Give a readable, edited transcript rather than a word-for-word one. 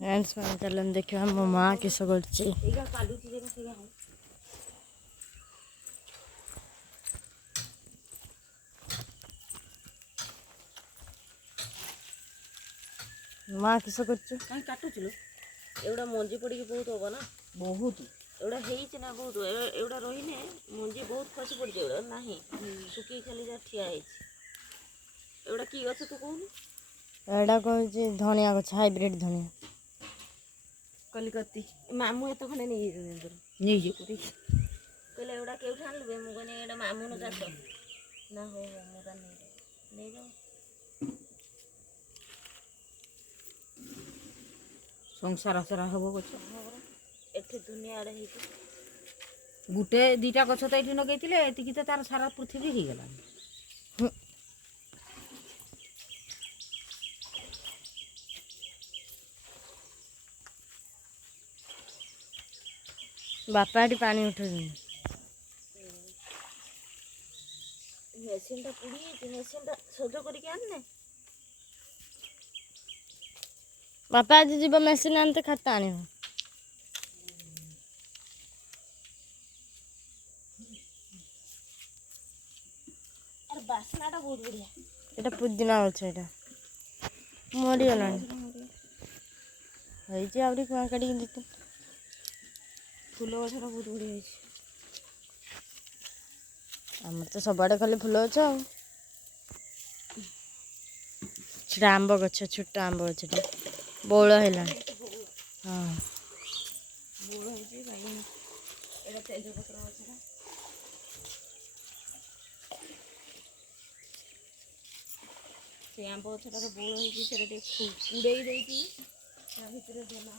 friends मैं चलन देखा मो माँ किस करछि माँ किस करछि कहीं काटुचलो एवढा मंजी पड़ी बहुत होगा ना बहुत एवढा हेई ना बहुत एवढा रहीने मंजी बहुत खसी पड़ी एवढा नाही सुखी खाली जा ठिया है एवढा की गछ तू कहू एडा कहछि धनिया गछ हाइब्रिड धनिया कलिकत्ती मामू एत खने नहीं जे करी कहले एवढा केउठ आनलबे मु कहने एडा मामू न चाଷ ना हो मु का नहीं जाओ संसार सारा हबो गछ एठी दुनिया आड़े हेती गुटे दीटा गछ तो एठी लगेइतिले एतिकी तो तार सारा पृथ्वी ही गेला बापा एटी पानी उठे मेसिन टा पुड़ी मेसिन टा सज करके आनने बापा आज जीव मेसिन आनते खाता आनी अरे बासनाटा बहुत बढ़िया এটা পুদিনা গছ এটা মরিগଲାଣି ହେଇଛି ଆହୁରି କୁଆଁ କାଟିକି ଦିତ फूल गछटा बहुत बढ़िया है ଆମର ତ ସବୁଆଡ଼େ ଖାଲି ଫୁଲ ଗଛ ଆଉ ସେଟା ଆମ୍ବ ଗଛ ଛୋଟ ଆମ୍ବ ଗଛଟା ବଉଳ ହେଲାଣି ହଁ बोल है भाई एटा तेजपत्र गछटा से आंब गछटार बोल है सेटा कुड़े देती ता भितर जमा